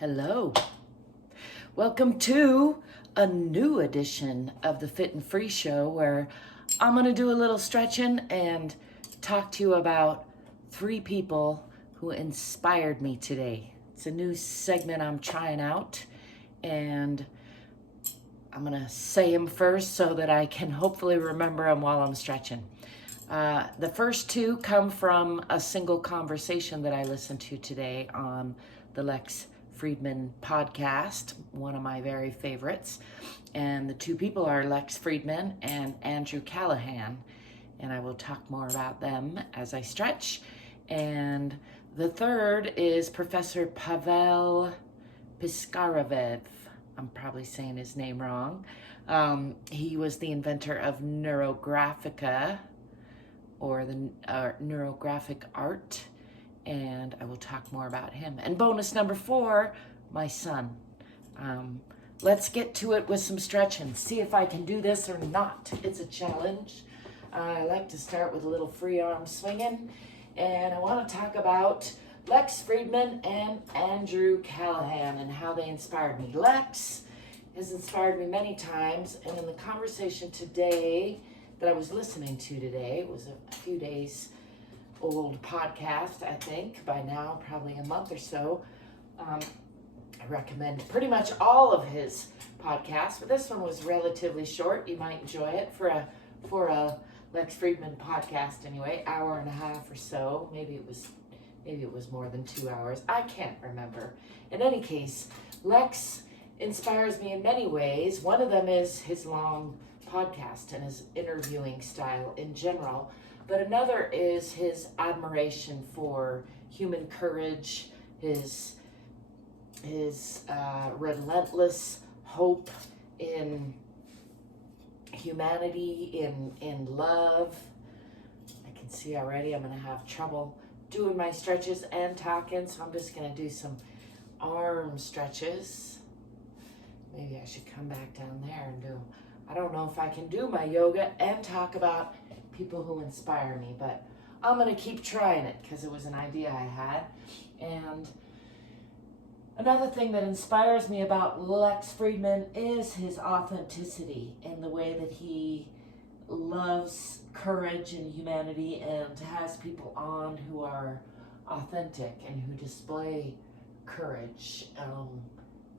Hello. Welcome to a new edition of the Fit and Free Show where I'm going to do a little stretching and talk to you about 3 people who inspired me today. It's a new segment I'm trying out, and I'm going to say them first so that I can hopefully remember them while I'm stretching. The first 2 come from a single conversation that I listened to today on the Lex Fridman podcast, one of my very favorites. And the 2 people are Lex Fridman and Andrew Callahan. And I will talk more about them as I stretch. And the third is Professor Pavel Piskarev. I'm probably saying his name wrong. He was the inventor of neurographica, or the neurographic art, and I will talk more about him. And bonus number 4, my son. Let's get to it with some stretching. See if I can do this or not. It's a challenge. I like to start with a little free arm swinging, and I want to talk about Lex Fridman and Andrew Callahan and how they inspired me. Lex has inspired me many times, and in the conversation today that I was listening to today, it was a few days old podcast, I think, by now, probably a month or so. I recommend pretty much all of his podcasts, but this one was relatively short. You might enjoy it for a Lex Fridman podcast anyway, hour and a half or so. Maybe it was more than 2 hours. I can't remember. In any case, Lex inspires me in many ways. One of them is his long podcast and his interviewing style in general, but another is his admiration for human courage, his relentless hope in humanity, in love. I can see already I'm going to have trouble doing my stretches and talking, so I'm just going to do some arm stretches. Maybe I should come back down there and do, I don't know if I can do my yoga and talk about people who inspire me, but I'm going to keep trying it because it was an idea I had. And another thing that inspires me about Lex Fridman is his authenticity and the way that he loves courage and humanity and has people on who are authentic and who display courage,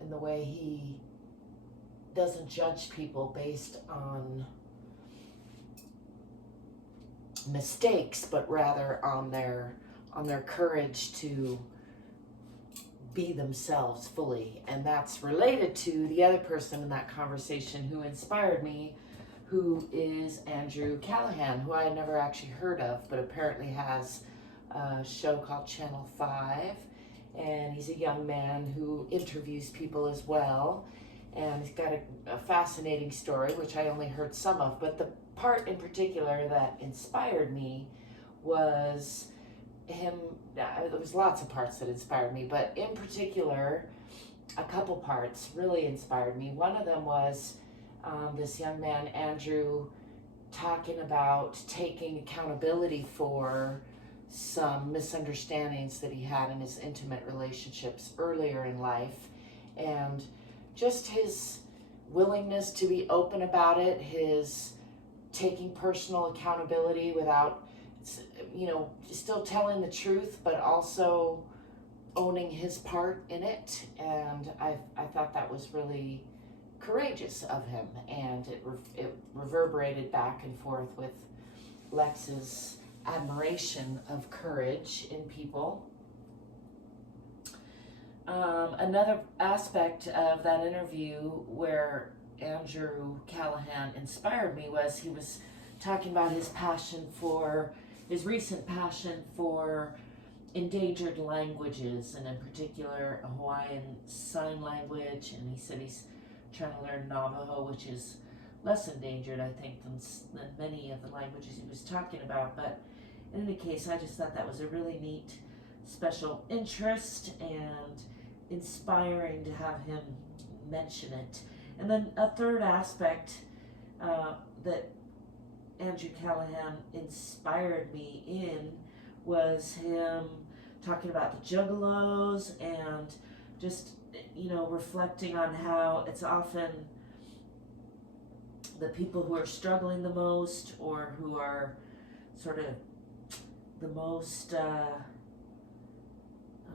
in the way he doesn't judge people based on mistakes, but rather on their courage to be themselves fully. And that's related to the other person in that conversation who inspired me, who is Andrew Callahan, who I had never actually heard of, but apparently has a show called Channel 5. And he's a young man who interviews people as well. And he's got a fascinating story, which I only heard some of. But the part in particular that inspired me was him. There was lots of parts that inspired me, but in particular, a couple parts really inspired me. One of them was this young man, Andrew, talking about taking accountability for some misunderstandings that he had in his intimate relationships earlier in life, and just his willingness to be open about it, his taking personal accountability without, still telling the truth, but also owning his part in it. And I thought that was really courageous of him, and it reverberated back and forth with Lex's admiration of courage in people. Another aspect of that interview where Andrew Callahan inspired me was he was talking about his recent passion for endangered languages, and in particular Hawaiian Sign Language, and he said he's trying to learn Navajo, which is less endangered, I think, than many of the languages he was talking about. But in any case, I just thought that was a really neat special interest and inspiring to have him mention it. And then a third aspect that Andrew Callahan inspired me in was him talking about the juggalos and just reflecting on how it's often the people who are struggling the most, or who are sort of the most, I'm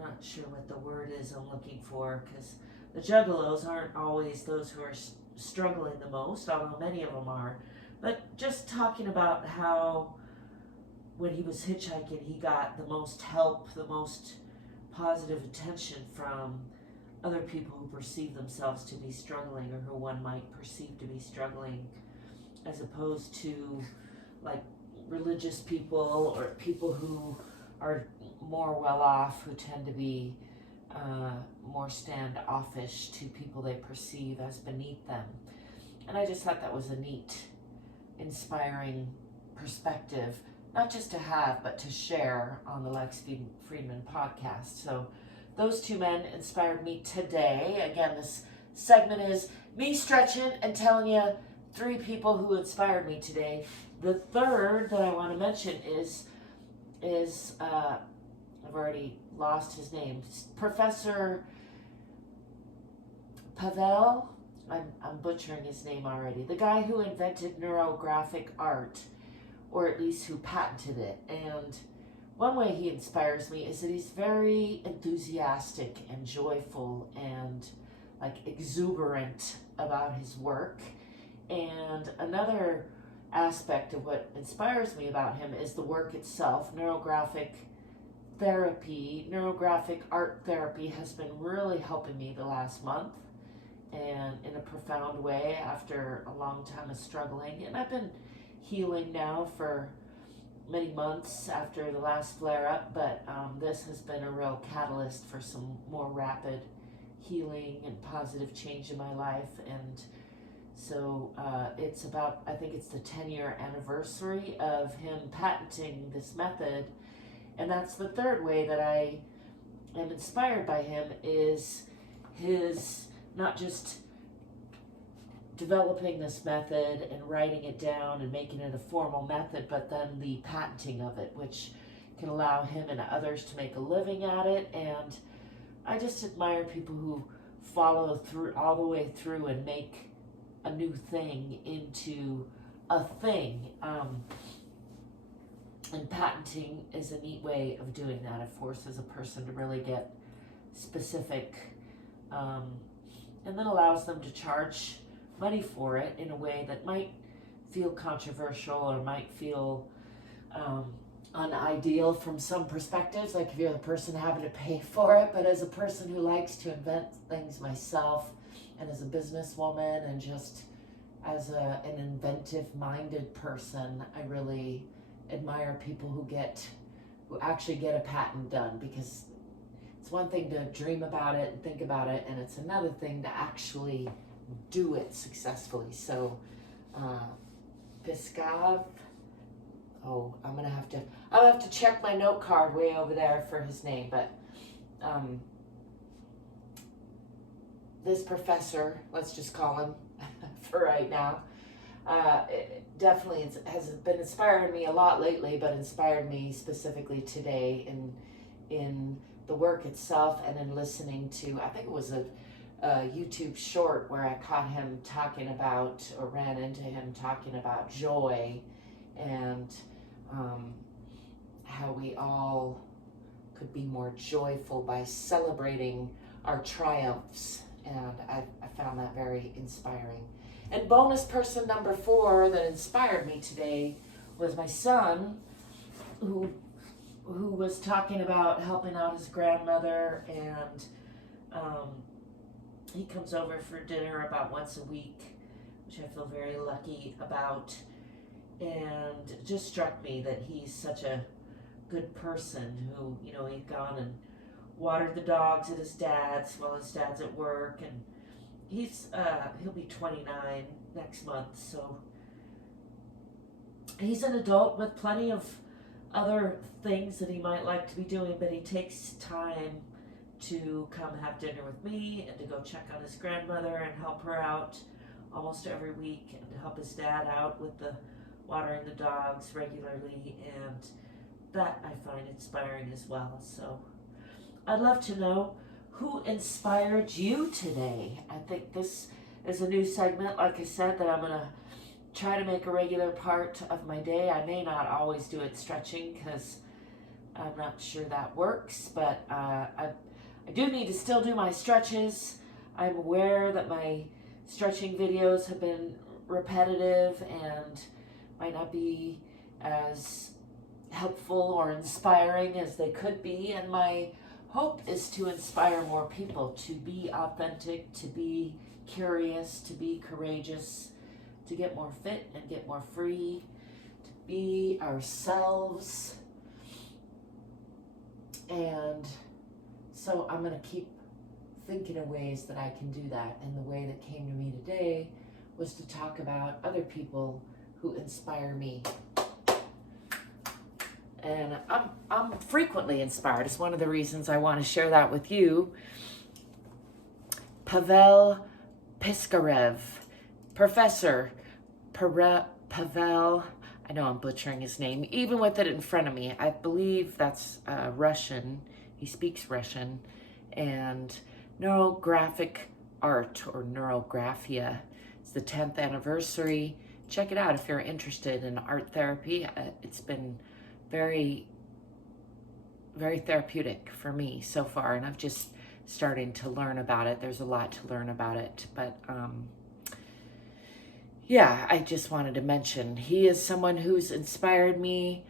not sure what the word is I'm looking for, because the juggalos aren't always those who are struggling the most, although many of them are. But just talking about how when he was hitchhiking, he got the most help, the most positive attention from other people who perceive themselves to be struggling, or who one might perceive to be struggling, as opposed to like religious people or people who are more well off, who tend to be more standoffish to people they perceive as beneath them. And I just thought that was a neat, inspiring perspective, not just to have, but to share on the Lex Fridman podcast. So those two men inspired me today. Again, this segment is me stretching and telling you 3 people who inspired me today. The third that I want to mention is I've already lost his name. Professor Pavel. I'm butchering his name already. The guy who invented neurographic art, or at least who patented it. And one way he inspires me is that he's very enthusiastic and joyful and like exuberant about his work. And another aspect of what inspires me about him is the work itself. Neurographic art therapy has been really helping me the last month, and in a profound way, after a long time of struggling. And I've been healing now for many months after the last flare-up, but this has been a real catalyst for some more rapid healing and positive change in my life. And so it's about, I think it's the 10-year anniversary of him patenting this method. And that's the third way that I am inspired by him, is his not just developing this method and writing it down and making it a formal method, but then the patenting of it, which can allow him and others to make a living at it. And I just admire people who follow through all the way through and make a new thing into a thing. And patenting is a neat way of doing that. It forces a person to really get specific, and then allows them to charge money for it in a way that might feel controversial, or might feel unideal from some perspectives, like if you're the person having to pay for it. But as a person who likes to invent things myself, and as a businesswoman, and just as an inventive-minded person, I really admire people who actually get a patent done, because it's one thing to dream about it and think about it, and it's another thing to actually do it successfully. So Piskarev, I'm gonna have to check my note card way over there for his name, but this professor, let's just call him for right now, definitely has been inspiring me a lot lately, but inspired me specifically today in the work itself, and in listening to, I think it was a YouTube short where I caught him talking about, or ran into him talking about joy, and how we all could be more joyful by celebrating our triumphs. And I found that very inspiring. And bonus person number 4 that inspired me today was my son, who was talking about helping out his grandmother, and he comes over for dinner about once a week, which I feel very lucky about. And it just struck me that he's such a good person who, he'd gone and watered the dogs at his dad's while his dad's at work, and he'll be 29 next month, so he's an adult with plenty of other things that he might like to be doing, but he takes time to come have dinner with me, and to go check on his grandmother and help her out almost every week, and to help his dad out with the watering the dogs regularly, and that I find inspiring as well. So I'd love to know who inspired you today? I think this is a new segment, like I said, that I'm going to try to make a regular part of my day. I may not always do it stretching because I'm not sure that works, but I do need to still do my stretches. I'm aware that my stretching videos have been repetitive and might not be as helpful or inspiring as they could be, and my hope is to inspire more people to be authentic, to be curious, to be courageous, to get more fit and get more free, to be ourselves. And so I'm going to keep thinking of ways that I can do that. And the way that came to me today was to talk about other people who inspire me. And I'm frequently inspired. It's one of the reasons I want to share that with you. Pavel Piskarev, Professor Pavel, I know I'm butchering his name, even with it in front of me. I believe that's Russian. He speaks Russian. And neurographic art, or neurographia. It's the 10th anniversary. Check it out if you're interested in art therapy. It's been very, very therapeutic for me so far, and I'm just starting to learn about it. There's a lot to learn about it, but yeah, I just wanted to mention he is someone who's inspired me,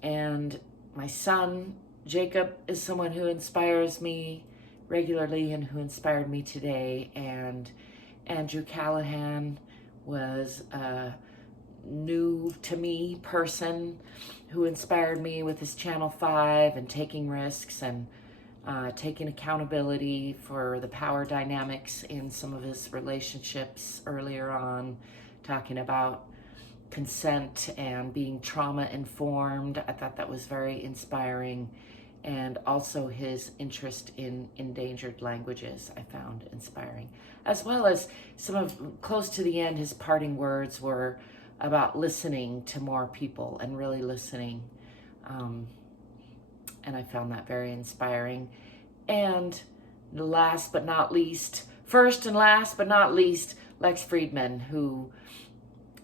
and my son Jacob is someone who inspires me regularly and who inspired me today. And Andrew Callahan was a new to me person who inspired me with his Channel 5 and taking risks and taking accountability for the power dynamics in some of his relationships earlier on, talking about consent and being trauma informed. I thought that was very inspiring. And also his interest in endangered languages I found inspiring, as well as some of, close to the end, his parting words were about listening to more people and really listening. And I found that very inspiring. And last but not least, first and last but not least, Lex Fridman, who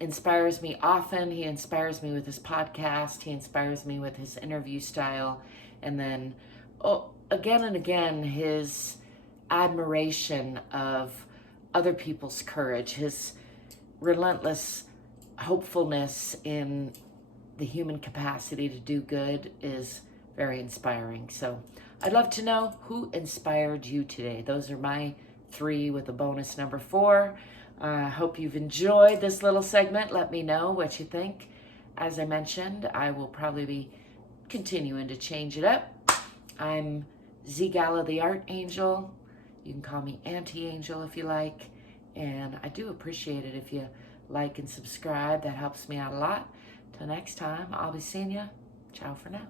inspires me often. He inspires me with his podcast. He inspires me with his interview style. And then, again and again, his admiration of other people's courage, his relentless hopefulness in the human capacity to do good is very inspiring. So I'd love to know who inspired you today. Those are my 3 with a bonus number 4. I hope you've enjoyed this little segment. Let me know what you think. As I mentioned, I will probably be continuing to change it up. I'm ZGALA the Art Angel. You can call me Auntie Angel if you like. And I do appreciate it if you like and subscribe. That helps me out a lot. Till next time, I'll be seeing you. Ciao for now.